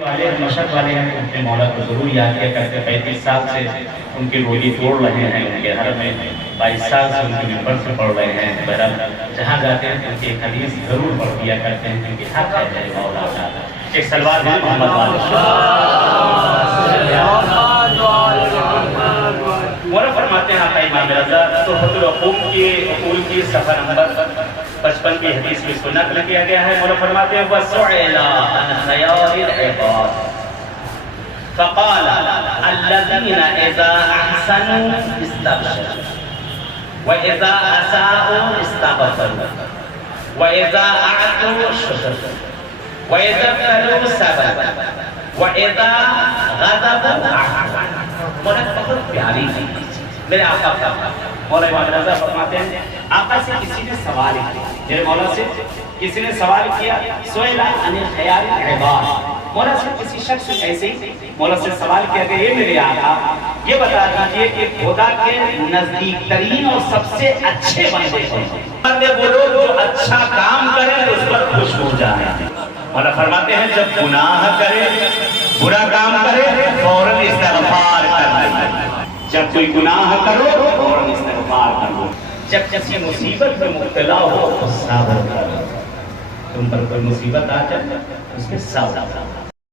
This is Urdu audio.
والے مشہد والے ہیں تو اپنے مولا کو ضرور یاد کیا کرتے ہیں۔ 35 سال سے ان کی روٹی توڑ رہے ہیں ان کے حرم میں، 22 سال سے ان کے ممبر سے پڑھ رہے ہیں۔ بہرحال جہاں جاتے ہیں ان کی ایک حدیث ضرور پڑھ دیا کرتے ہیں کیونکہ حق ہے میرے مولا کا۔ ایک سلوات ہے محمد والے مولا فرماتے ہیں آقا امام رضا تحفۃ العقول کی صفحہ نمبر 55 کی حدیث میں اس کو نقل کیا گیا ہے۔ مولا فرماتے ہیں وَسُئِلَ عَنْ خَيَارِ الْعِبَادِ فَقَالَ الَّذِينَ إِذَا أَحْسَنُوا اسْتَبْشَرُوا وَإِذَا أَسَاءُوا اسْتَغْفَرُوا وَإِذَا أَعْطَوْا شَكَرُوا وَإِذَا ابْتَلُوا صَبَرُوا وَإِذَا غَضِبُوا عَفَوْا۔ مولا بہت پیاری ہے میرے آقا کا۔ مولا امام رضا فرماتے ہیں آقا سے کسی نے سوال کیا، میرے مولا سے کسی نے سوال کیا سئل عن خیار العباد، مولا سے کسی شخص نے ایسے ہی مولا سے سوال کیا کہ یہ میرے آقا یہ بتا دیجئے کہ خدا کے نزدیک ترین اور سب سے اچھے بندے ہیں وہ لوگ جو اچھا کام کریں اس پر خوش ہو جائیں۔ مولا فرماتے ہیں جب گناہ کرے برا کام کرے فوراً استغفار کر لیں، جب کوئی گناہ کرو فوراً استغفار کرو، جب کسی مصیبت میں مبتلا ہو تو صبر کرو، تم پر کوئی مصیبت آ جائے اس کے صبر کرو۔